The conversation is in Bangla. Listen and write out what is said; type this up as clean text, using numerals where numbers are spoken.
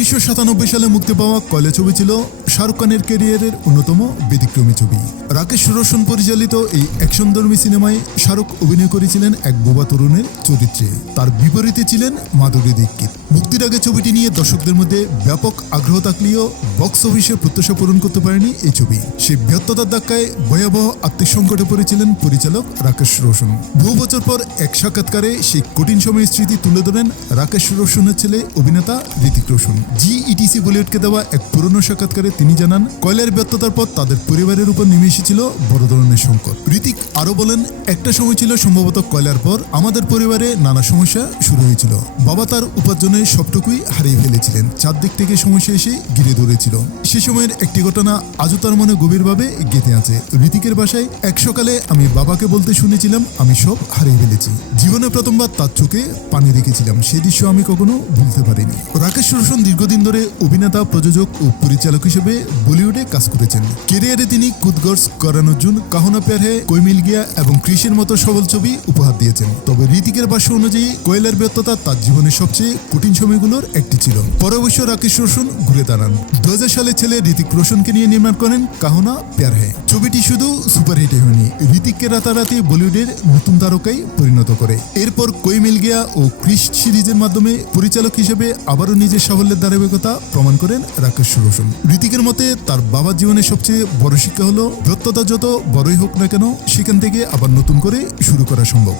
1997 সালে মুক্তি পাওয়া কয়লা ছবি ছিল শাহরুখ খানের ক্যারিয়ারের অন্যতম ব্যতিক্রমী ছবি। রাকেশ রোশন পরিচালিত এই অ্যাকশনধর্মী সিনেমায় শাহরুখ অভিনয় করেছিলেন এক বোবা তরুণের চরিত্রে। তার বিপরীতে ছিলেন মাধুরী দীক্ষিত। মুক্তির আগে ছবিটি নিয়ে দর্শকদের মধ্যে ব্যাপক আগ্রহ থাকলেও বক্স অফিসে প্রত্যাশা পূরণ করতে পারেনি এই ছবি। সেই ব্যর্থতার ধাক্কায় ভয়াবহ আর্থিক সংকটে পড়েছিলেন পরিচালক রাকেশ রোশন। বহু বছর পর এক সাক্ষাৎকারে সেই কঠিন সময়ের স্মৃতি তুলে ধরেন রাকেশ রোশনের ছেলে অভিনেতা ঋতিক রোশন। GETC বলিউডকে দেওয়া এক পুরনো সাক্ষাৎকারে তিনি জানান, কয়লার ব্যর্থতার পর তাদের পরিবারের উপর নেমে এসেছিল বড় ধরনের সংকট। ঋতিক আরো বলেন, একটা সময় ছিল সম্ভবত কয়লার পর আমাদের পরিবারে নানা সমস্যা শুরু হয়েছিল। বাবা তার উপার্জনের সবটুকুই হারিয়ে ফেলেছিলেন। চারদিক থেকে সমস্যা এসে ঘিরে ধরেছিল। সে সময়ের একটি ঘটনা আজও তার মনে গভীরভাবে গেঁথে আছে। ঋতিকের ভাষায়, এক সকালে আমি বাবাকে বলতে শুনেছিলাম আমি সব হারিয়ে ফেলেছি। জীবনে প্রথমবার তার চোখে পানি রেখেছিলাম। সেই দৃশ্য আমি কখনো ভুলতে পারিনি। রাকেশ রোশন দীর্ঘদিন ধরে অভিনেতা, প্রযোজক ও পরিচালক হিসেবে বলিউডে কাজ করেছেন। ক্যারিয়ারে তিনি কুদ গর্স, করন অর্জুন, কাহো না প্যার হ্যায়, কোই মিল গিয়া এবং ক্রিসের মতো সফল ছবি উপহার দিয়েছেন। তবে ঋতিকের ভাষ্য অনুযায়ী কয়লার ব্যর্থতা তার জীবনের সবচেয়ে কঠিন সময়গুলোর একটি ছিল। পরে অবশ্য রাকেশ রোশন ঘুরে দাঁড়ান। 2000 সালে ছেলে ঋতিক রোশনকে নিয়ে নির্মাণ করেন কাহো না প্যার হ্যায়। ছবিটি শুধু সুপারহিট হয়নি, ঋতিককে রাতারাতি বলিউডের নতুন তারকায় পরিণত করে। এরপর কোই মিল গিয়া ও ক্রিস সিরিজের মাধ্যমে পরিচালক হিসেবে আবারও নিজের সাফল্যের ধারাবাহিকতা প্রমাণ করেন রাকেশ রোশন। ঋতিকের মতে, তার বাবার জীবনের সবচেয়ে বড় শিক্ষা হলো ব্যর্থতা যত বড়ই হোক না কেন সেখান থেকে আবার নতুন করে শুরু করা সম্ভব।